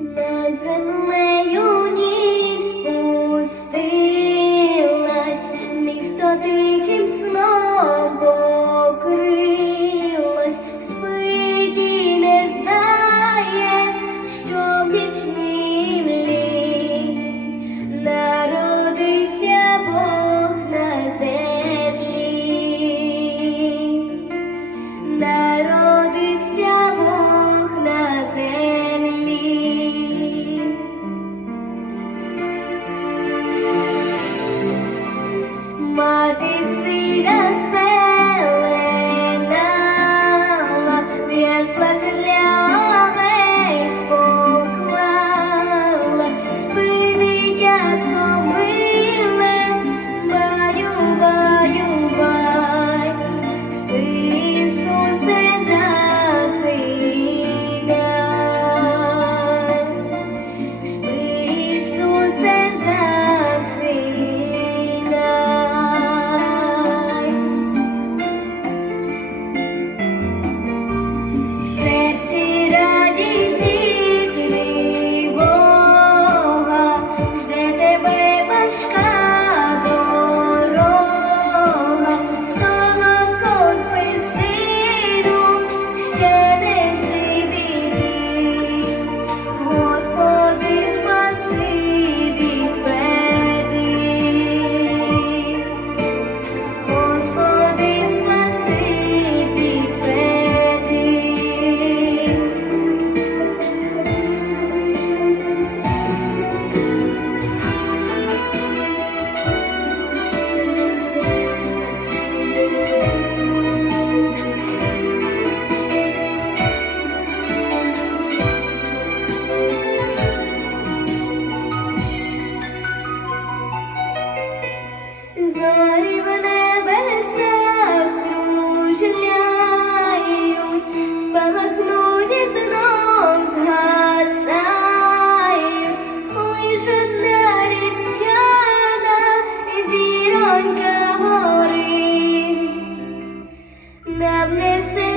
Над землею ніч спустилась, місто тихе. this The blessed